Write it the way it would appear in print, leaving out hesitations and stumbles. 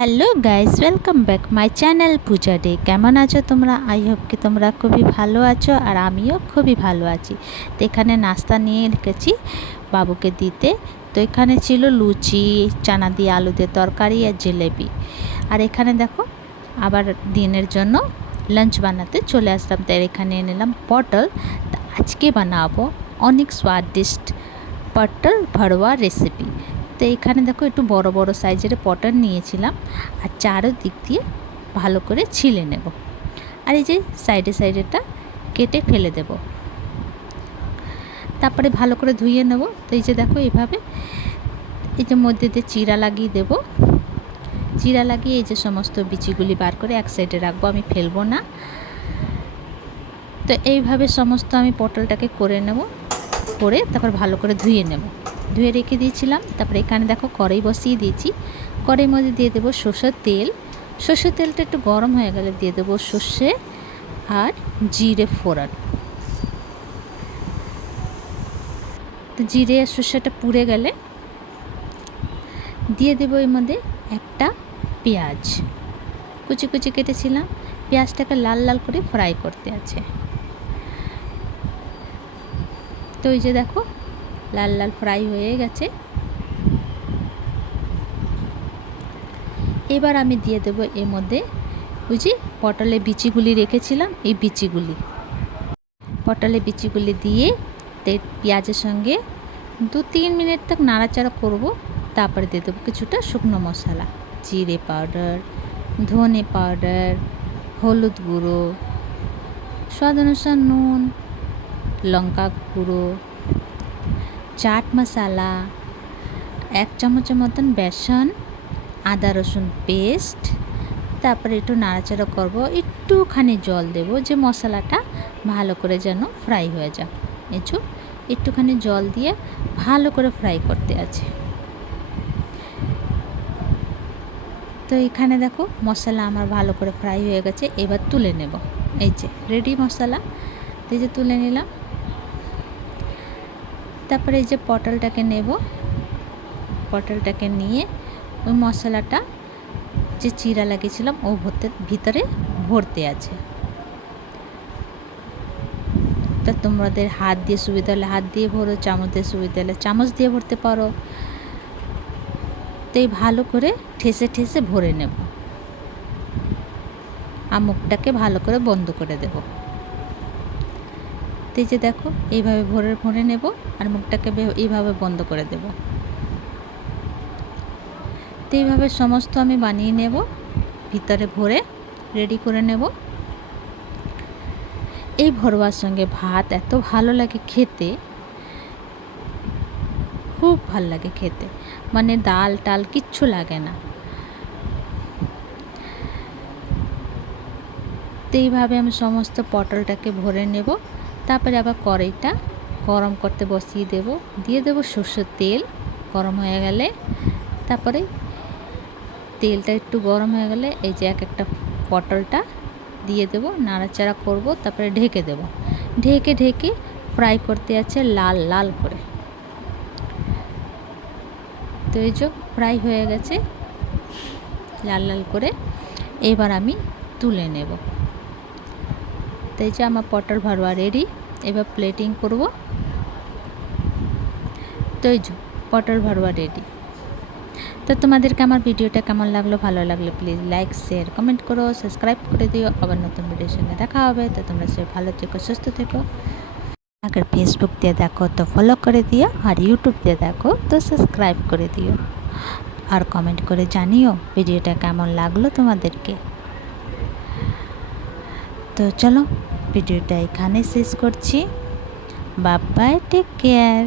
Hello guys, welcome back my channel Puja day. কেমন আছো তোমরা? আই হোপ কি তোমরা খুবই ভালো আছো, আর আমিও খুবই ভালো আছি। তো এখানে নাস্তা নিয়ে রেখেছি বাবুকে দিতে। তো এখানে ছিল লুচি, চানা দিয়ে আলু দিয়ে তরকারি আর জিলেবি। আর এখানে দেখো আবার দিনের জন্য লাঞ্চ বানাতে চলে আসলাম। তাই এখানে নিলাম পটল। তা আজকে বানাবো অনেক স্বাদিষ্ট পটল ভরোয়া রেসিপি। তো এখানে দেখো একটু বড় বড় সাইজের পটল নিয়েছিলাম, আর চারোদিক দিয়ে ভালো করে ছিলে নেব। আর এই যে সাইডেটা কেটে ফেলে দেব, তারপরে ভালো করে ধুয়ে নেব। তো এই যে দেখো এইভাবে এই যে মধ্যে দিয়ে চিরা লাগিয়ে দেব। চিরা লাগিয়ে এই যে সমস্ত বিচিগুলি বার করে এক সাইডে রাখবো, আমি ফেলবো না। তো এইভাবে সমস্ত আমি পটলটাকে করে নেব, করে তারপর ভালো করে ধুয়ে নেব। ধুয়ে রেখে দিয়েছিলাম। তারপরে এখানে দেখো কড়াই বসিয়ে দিয়েছি। কড়াইয়ের মধ্যে দিয়ে দেবো সর্ষের তেল। সর্ষের তেলটা একটু গরম হয়ে গেলে দিয়ে দেবো সর্ষে আর জিরে ফোড়ন। তো জিরে আর সর্ষেটা পুড়ে গেলে দিয়ে দেবো এর মধ্যে একটা পেঁয়াজ কুচি কুচি কেটেছিলাম। পেঁয়াজটাকে লাল লাল করে ফ্রাই করতে আছে। তো এই যে দেখো লাল লাল ফ্রাই হয়ে গেছে। এবার আমি দিয়ে দেবো এর মধ্যে ওই যে পটলের বিচিগুলি রেখেছিলাম, এই পটলের বিচিগুলি দিয়ে পেঁয়াজের সঙ্গে 2-3 মিনিট তক নাড়াচাড়া করব। তারপরে দিয়ে দেবো কিছুটা শুকনো মশলা, জিরে পাউডার, ধনে পাউডার, হলুদ গুঁড়ো, স্বাদ অনুসার নুন, লঙ্কা গুঁড়ো, চাট মশলা, 1 চামচের মতন বেসন, আদা রসুন পেস্ট। তারপরে একটু নাড়াচাড়া করব, একটুখানি জল দেব যে মশলাটা ভালো করে যেন ফ্রাই হয়ে যায়। একটুখানি জল দিয়ে ভালো করে ফ্রাই করতে আছে। তো এখানে দেখো মশলা আমার ভালো করে ফ্রাই হয়ে গেছে। এবার তুলে নেব। এই যে রেডি মশলা। তো এই যে তুলে নিলাম। তারপরে এই যে পটলটাকে নেব। পটলটাকে নিয়ে ওই মশলাটা যে চিরা লাগিয়েছিলাম ও ভিতরে ভরতে আছে। তা তোমাদের হাত দিয়ে সুবিধা হলে হাত দিয়ে ভরো, চামচ দিয়ে সুবিধা হলে চামচ দিয়ে ভরতে পারো। তো এই ভালো করে ঠেসে ঠেসে ভরে নেব, আর মুখটাকে ভালো করে বন্ধ করে দেব। তো এই যে দেখো এইভাবে ভরে নেব, আর মুখটাকে এইভাবে বন্ধ করে দেব। তো এইভাবে সমস্ত আমি বানিয়ে নেব, ভিতরে ভরে রেডি করে নেব। এই ভরোয়ার সঙ্গে ভাত এত ভালো লাগে খেতে, খুব ভালো লাগে খেতে, মানে ডাল টাল কিচ্ছু লাগে না। তো এইভাবে আমি সমস্ত পটলটাকে ভরে নেব। তারপরে আবার কড়াইটা গরম করতে বসিয়ে দেব, দিয়ে দেবো সর্ষের তেল। গরম হয়ে গেলে তারপরে তেলটা একটু গরম হয়ে গেলে এই যে একটা পটলটা দিয়ে দেবো, নাড়াচাড়া করব, তারপরে ঢেকে দেব। ঢেকে ফ্রাই করতে আছে লাল লাল করে। তো এই যে ফ্রাই হয়ে গেছে লাল লাল করে। এবার আমি তুলে নেব। তো এই যে আমার পটল ভরোয়া রেডি। এবার প্লেটিং করব। তো এই যে পটল ভরোয়া রেডি। তো তোমাদেরকে আমার ভিডিওটা কেমন লাগলো, ভালো লাগলে প্লিজ লাইক শেয়ার কমেন্ট করো, সাবস্ক্রাইব করে দিও। আবার নতুন ভিডিওর সঙ্গে দেখা হবে। তো তোমরা সবাই ভালো থেকো, সুস্থ থেকো। अगर फेसबुक দিয়ে দেখো তো ফলো করে দিও, আর ইউটিউব দিয়ে দেখো তো সাবস্ক্রাইব করে দিও, আর কমেন্ট করে জানিও ভিডিওটা কেমন লাগলো তোমাদেরকে। তো চলো ভিডিওটা এখানে শেষ করছি। Bye bye, take care.